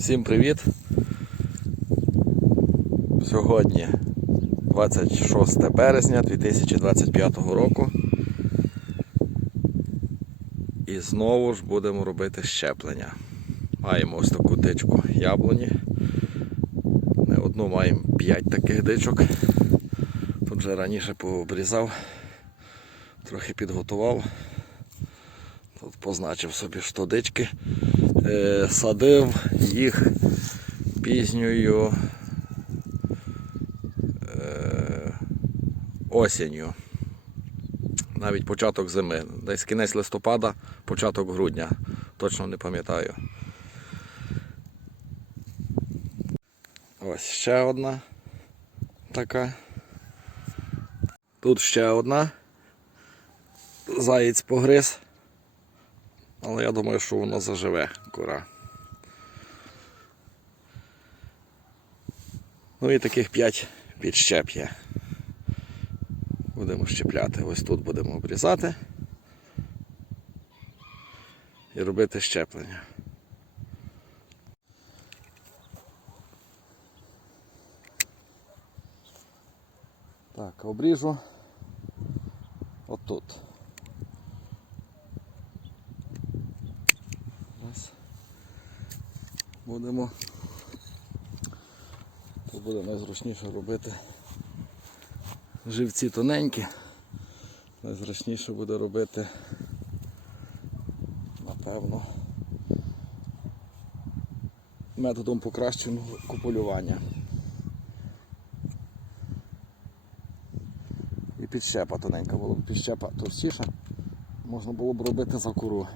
Всім привіт! Сьогодні 26 березня 2025 року. І знову ж будемо робити щеплення. Маємо ось таку дичку яблуні. Не одну маємо 5 таких дичок. Тут вже раніше пообрізав, трохи підготував. Тут позначив собі, що дички. Е, садив їх пізньою е, осінню. Навіть початок зими. Десь кінець листопада, початок грудня. Точно не пам'ятаю. Ось ще одна така. Тут ще одна. Заєць погриз. Але я думаю, що воно заживе кора. Ну і таких 5 підщеп є. Будемо щепляти. Ось тут будемо обрізати і робити щеплення. Так, обріжу отут. Будемо. Тут буде найзручніше робити живці тоненькі. Найзручніше буде робити, напевно, методом покращеного купулювання. І підщепа тоненька була б підщепа товстіша, можна було б робити за кору.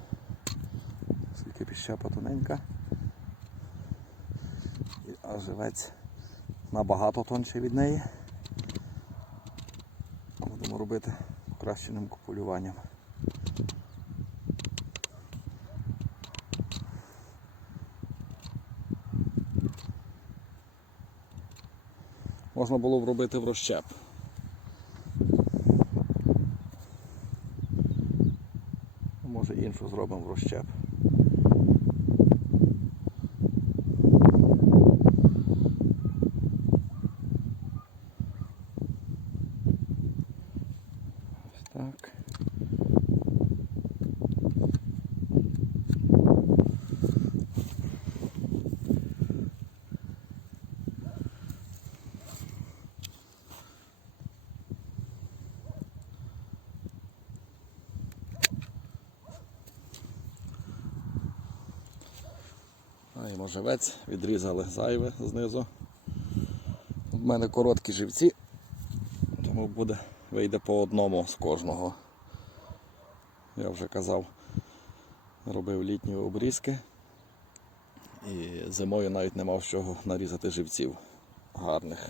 Скільки підщепа тоненька. А живець набагато тонший від неї. Будемо робити покращеним купулюванням. Можна було б робити в розщеп. Може іншу зробимо в розщеп. Маємо живець, відрізали зайве знизу. У мене короткі живці, тому буде, вийде по одному з кожного. Я вже казав, робив літні обрізки і зимою навіть не мав з чого нарізати живців гарних,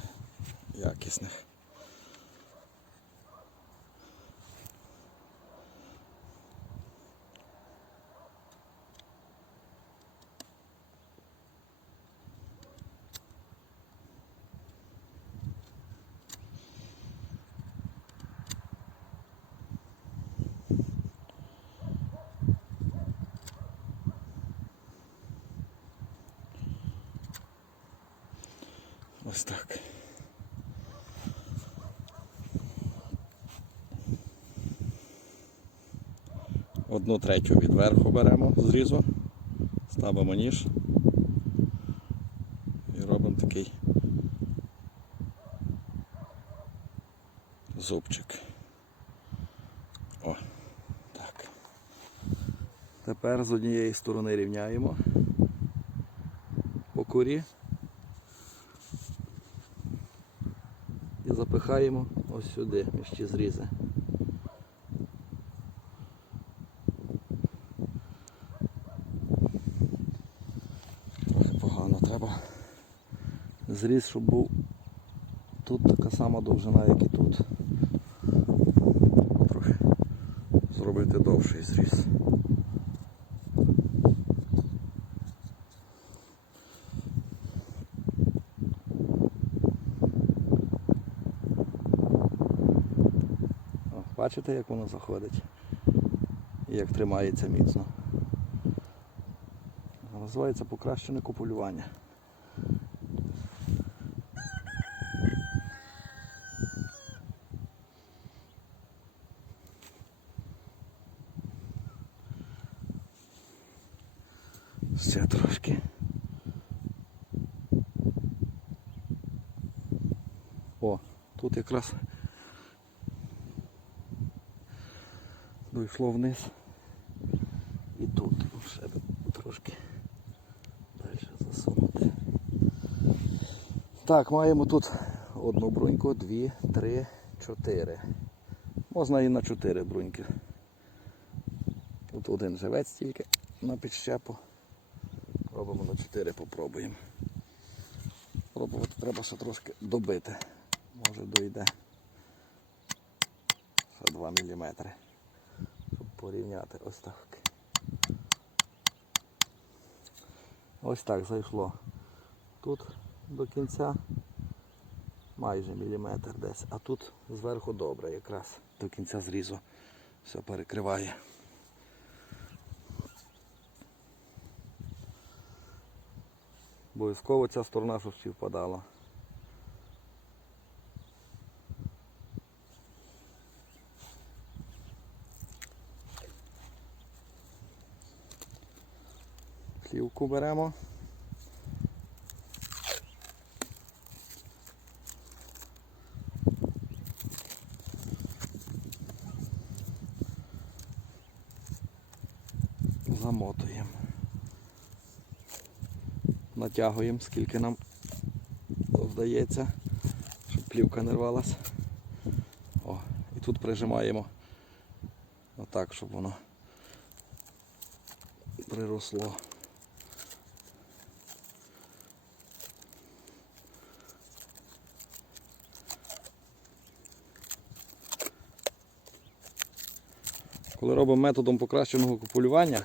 якісних. Ось так. Одну третю від верху беремо зрізу, ставимо ніж і робимо такий зубчик. О, так. Тепер з однієї сторони рівняємо по курі. І запихаємо ось сюди, між ті зрізи. Трохи погано треба. Зріз, щоб був тут така сама довжина, як і тут. Трохи зробити довший зріз. О, бачите, як воно заходить? І як тримається міцно. Називається покращене копулювання. Ще трошки. О, тут якраз дійшло вниз. І тут ще трошки далі засунути. Так, маємо тут одну бруньку, дві, три, чотири. Можна і на чотири бруньки. Тут один живець тільки на підщепу. Робимо на 4, попробуємо. Пробувати треба ще трошки добити. Може дойде ще 2 мм. Порівняти ось так. Ось так зайшло. Тут до кінця майже міліметр десь, а тут зверху добре, якраз до кінця зрізу все перекриває. Обов'язково ця сторона, щоб співпадала. Плівку беремо. Замотуємо натягуємо, скільки нам вдається, щоб плівка не рвалась. О, і тут прижимаємо отак, щоб воно приросло. Коли робимо методом покращеного купулювання,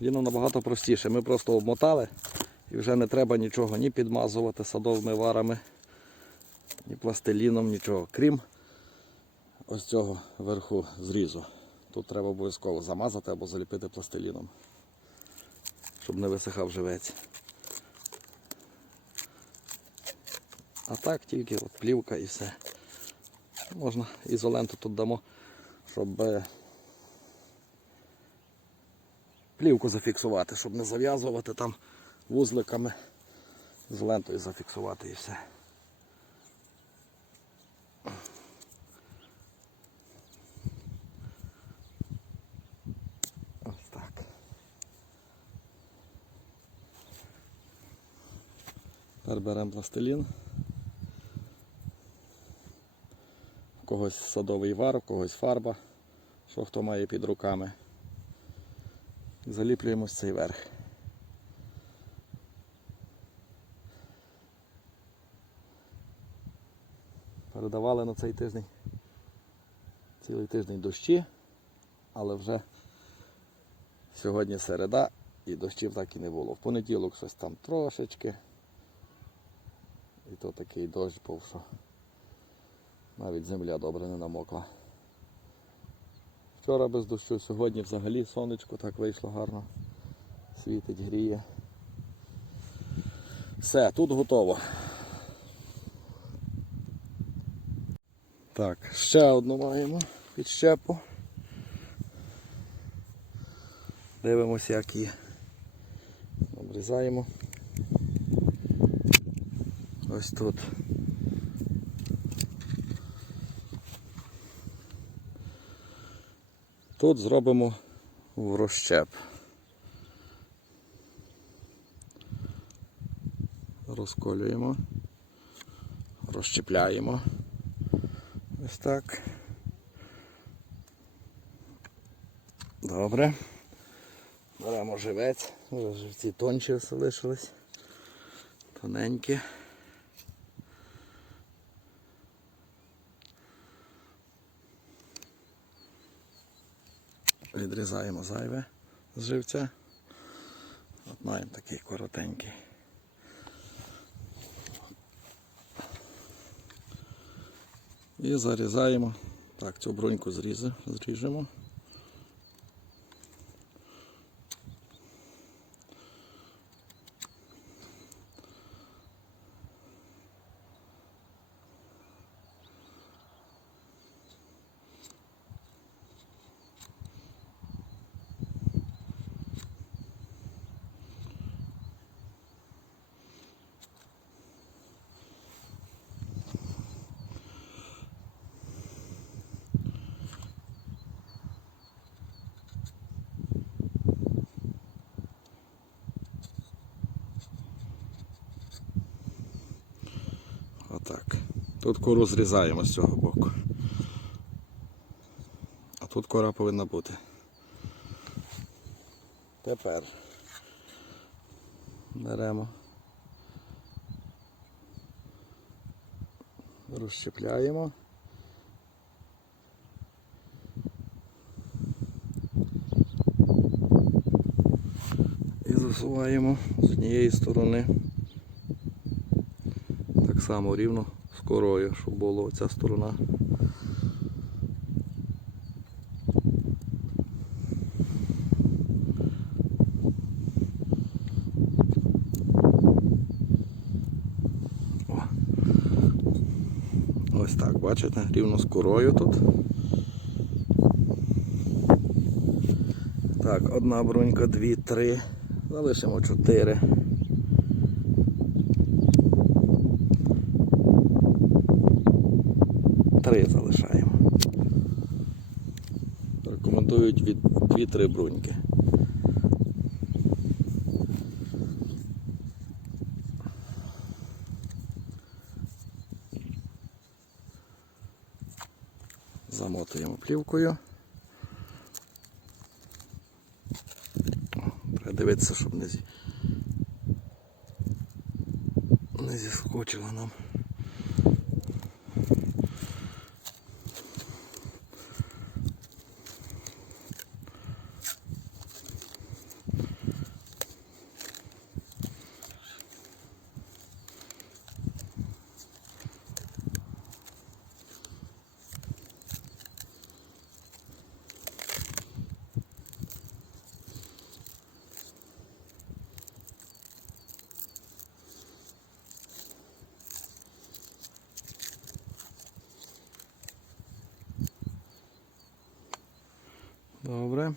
Воно набагато простіше. Ми просто обмотали і вже не треба нічого ні підмазувати садовими варами, ні пластиліном, нічого. Крім ось цього верху зрізу. Тут треба обов'язково замазати або заліпити пластиліном, щоб не висихав живець. А так тільки от плівка і все. Можна ізоленту тут дамо, щоб е, плівку зафіксувати, щоб не зав'язувати там вузликами з лентою зафіксувати і все. Тепер беремо пластилін. У когось садовий вар, у когось фарба, що хто має під руками заліплюємо ось цей верх. Передавали на цей тиждень цілий тиждень дощі, але вже сьогодні середа і дощів так і не було. В понеділок щось там трошечки. І то такий дощ був, що навіть земля добре не намокла. Вчора без дощу, сьогодні взагалі сонечко так вийшло гарно. Світить, гріє. Все, тут готово. Так, ще одну маємо підщепу. Дивимося, як її обрізаємо. Ось тут. Тут зробимо в розщеп. Розколюємо, розщепляємо. Ось так. Добре. Беремо живець, живці тонші залишились, тоненькі. Відрізаємо зайве з живця. От маємо такий коротенький. І зарізаємо. Так, цю бруньку зріжемо. Тут кору зрізаємо з цього боку. А тут кора повинна бути. Тепер беремо. Розщепляємо. І засуваємо з однієї сторони. Так само рівно з корою, щоб була ця сторона. Ось так, бачите, рівно з корою тут. Так, одна брунька, дві, три. Залишимо чотири. Три залишаємо. Рекомендують від 2-3 бруньки. Замотуємо плівкою. Треба дивитися, щоб не, не зіскочило нам. Добре.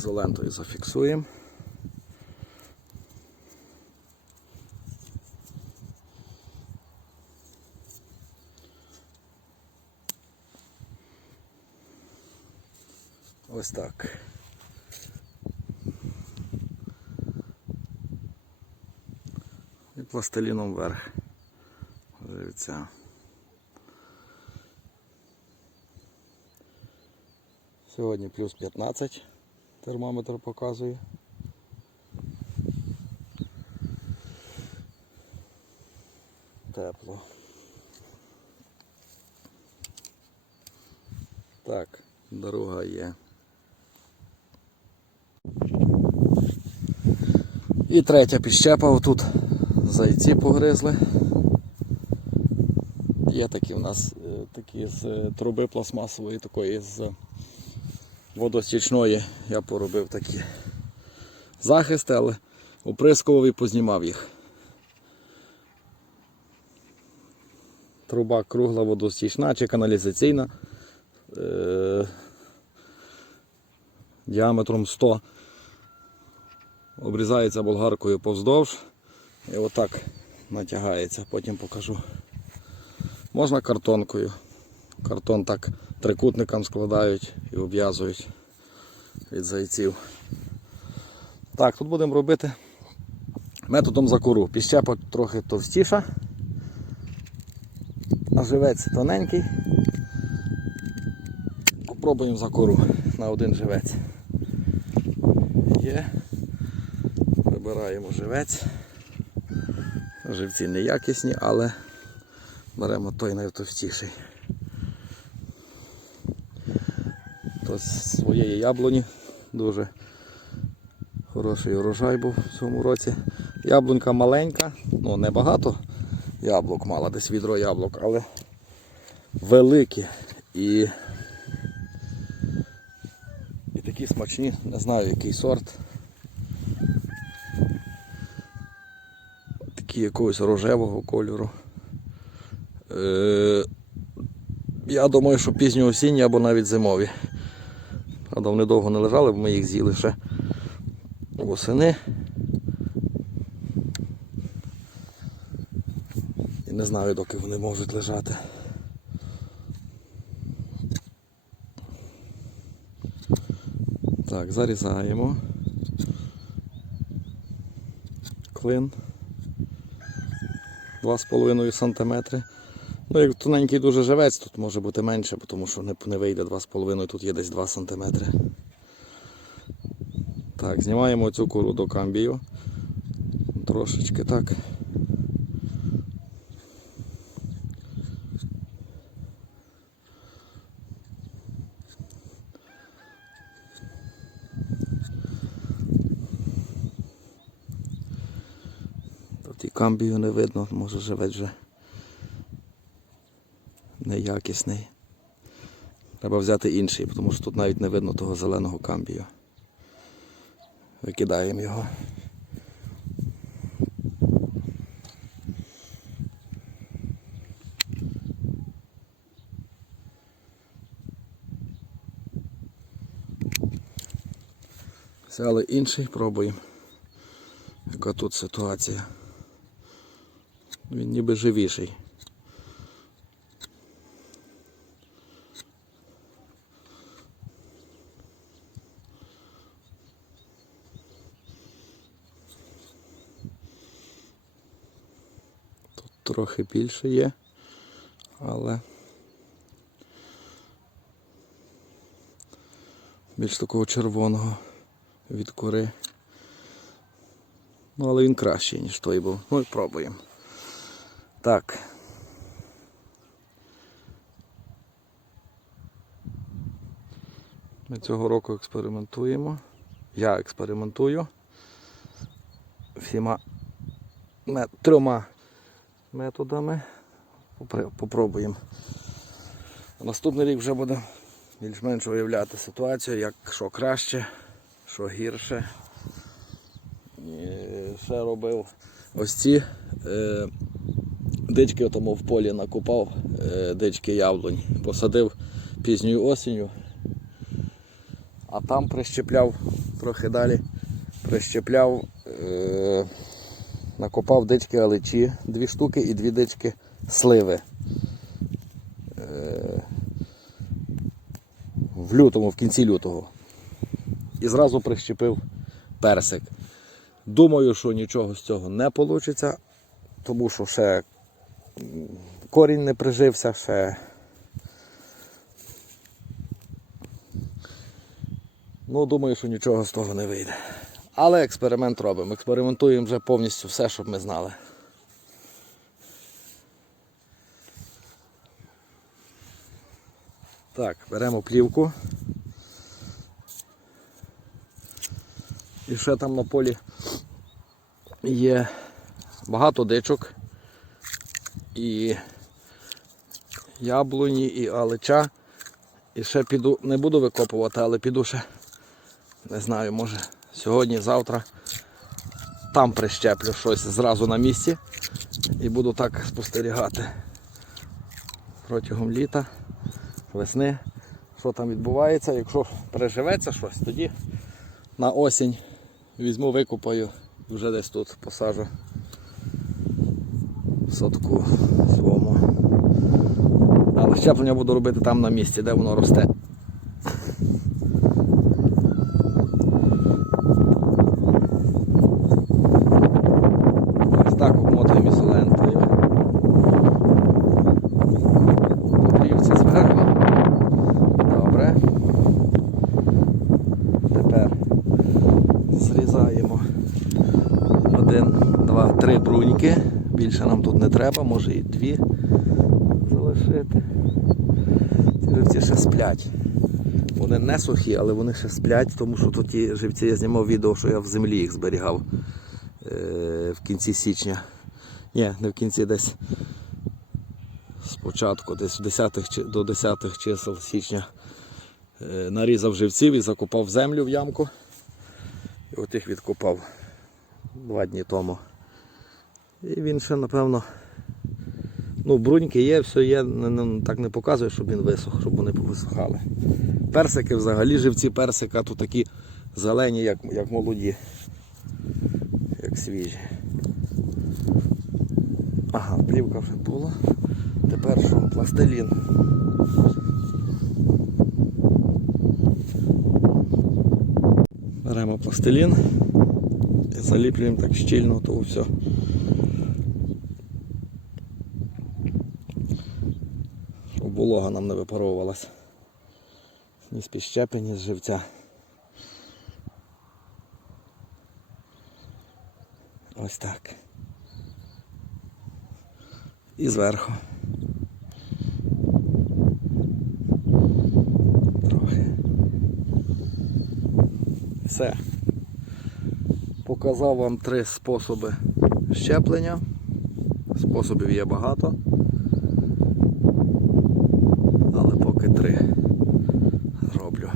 Ізолентою зафіксуємо. Ось так. І пластиліном вверх. Живця. Сьогодні плюс 15 термометр показує. Тепло. Так, дорога є. І третя піщепа, отут зайці погризли. Є такі в нас е, такі з е, труби пластмасової такої з водостічної я поробив такі захисти, але оприскував і познімав їх. Труба кругла водостічна чи каналізаційна е- діаметром 100. Обрізається болгаркою повздовж і отак натягається, потім покажу. Можна картонкою. Картон так трикутникам складають і обв'язують від зайців. Так, тут будемо робити методом закуру. Піщепа трохи товстіша, а живець тоненький. Попробуємо закуру на один живець. Є. Вибираємо живець. Живці неякісні, але беремо той найтовстіший. З своєї яблуні дуже хороший урожай був в цьому році. Яблунька маленька, ну не багато яблук мала, десь відро яблук, але великі і, і такі смачні, не знаю який сорт. Такі якогось рожевого кольору. Е, я думаю, що пізньо осінні або навіть зимові. Правда, вони довго не лежали, бо ми їх з'їли ще восени. І не знаю, доки вони можуть лежати. Так, зарізаємо. Клин. 2,5 см. Ну, як тоненький дуже живець, тут може бути менше, тому що не, не вийде 2,5, тут є десь 2 см. Так, знімаємо цю куру до камбію. Трошечки так. Тут і камбію не видно, може живець вже неякісний. Треба взяти інший, тому що тут навіть не видно того зеленого камбію. Викидаємо його. Взяли інший, пробуємо. Яка тут ситуація? Він ніби живіший. Трохи більше є, але більш такого червоного від кори. Ну, але він кращий, ніж той був. Ну і пробуємо. Так. Ми цього року експериментуємо. Я експериментую всіма трьома методами. Попробуємо. Наступний рік вже буде більш-менш уявляти ситуацію, як що краще, що гірше. І ще робив ось ці е, дички тому в полі накопав, е, дички яблунь, посадив пізньою осінню, а там прищепляв трохи далі, прищепляв, е, накопав дички аличі, дві штуки і дві дички сливи. Е, в лютому, в кінці лютого. І зразу прищепив персик. Думаю, що нічого з цього не вийде, тому що ще корінь не прижився, ще. Ну, думаю, що нічого з того не вийде. Але експеримент робимо. Експериментуємо вже повністю все, щоб ми знали. Так, беремо плівку. І ще там на полі є багато дичок і яблуні, і алича. І ще піду, не буду викопувати, але піду ще, не знаю, може сьогодні, завтра там прищеплю щось зразу на місці і буду так спостерігати протягом літа, весни, що там відбувається. Якщо переживеться щось, тоді на осінь візьму, викопаю і вже десь тут посажу в садку своєму. Але щеплення буду робити там на місці, де воно росте. Ось так обмотуємо ізолентою. По плівці зверху. Добре. Тепер зрізаємо один, два, три бруньки. Більше нам тут не треба, може і дві залишити. Ці живці ще сплять. Вони не сухі, але вони ще сплять, тому що тут ті живці я знімав відео, що я в землі їх зберігав е, в кінці січня. Ні, не в кінці десь спочатку, десь в 10 чи- до 10 чисел січня е, нарізав живців і закопав землю в ямку. І от їх відкопав два дні тому. І він ще, напевно, ну, бруньки є, все є, так не показує, щоб він висох, щоб вони повисухали. Персики взагалі живці персика тут такі зелені, як, як молоді, як свіжі. Ага, плівка вже була. Тепер що? Пластилін. Беремо пластилін і заліплюємо так щільно, то все. Волога нам не випаровувалась. Ні з підщепи, ні з живця. Ось так. І зверху. Трохи. Все. Показав вам три способи щеплення. Способів є багато. Але поки три роблю.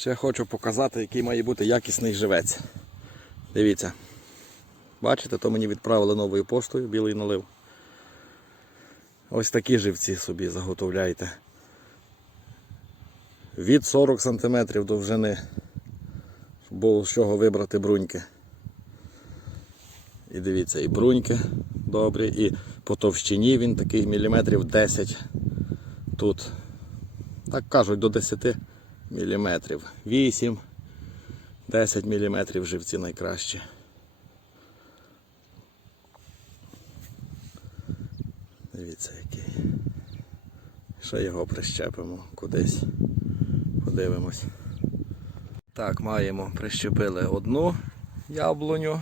Ще хочу показати, який має бути якісний живець. Дивіться. Бачите, то мені відправили новою поштою білий налив. Ось такі живці собі заготовляйте. Від 40 см довжини, було з чого вибрати бруньки. І дивіться, і бруньки добрі, і по товщині він такий міліметрів 10 тут. Так кажуть, до 10 міліметрів. 8, 10 міліметрів живці найкращі. Дивіться який. Ще його прищепимо кудись. Подивимось. Так, маємо, прищепили одну яблуню.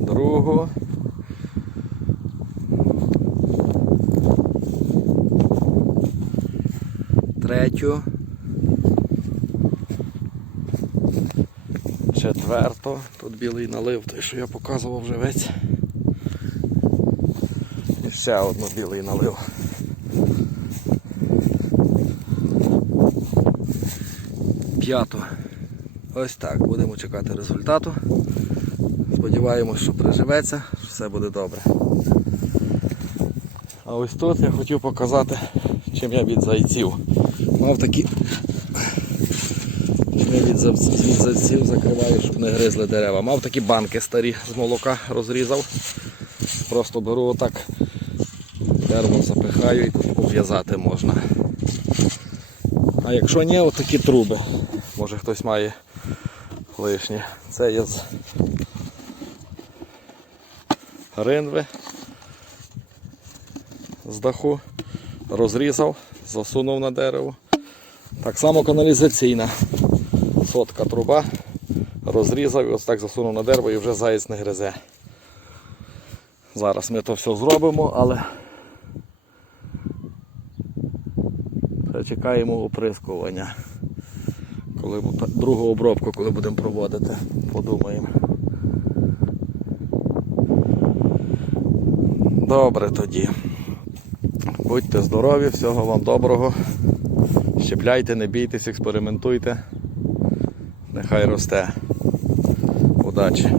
Другу. Третю. Четверту. Тут білий налив, той, що я показував вже весь. І ще одну білий налив. П'яту. Ось так. Будемо чекати результату. Сподіваємось, що приживеться, що все буде добре. А ось тут я хотів показати, чим я від зайців. Мав такі. Від зайців, закриваю, щоб не гризли дерева. Мав такі банки старі з молока розрізав. Просто беру отак, дерево запихаю і тут пов'язати можна. А якщо ні, отакі труби. Може хтось має лишні. Це я з ринви з даху, розрізав, засунув на дерево. Так само каналізаційна сотка труба, розрізав і ось так засунув на дерево і вже заєць не гризе. Зараз ми то все зробимо, але чекаємо оприскування. Коли другу обробку, коли будемо проводити, подумаємо. Добре тоді. Будьте здорові, всього вам доброго. Щепляйте, не бійтесь, експериментуйте. Нехай росте. Удачі!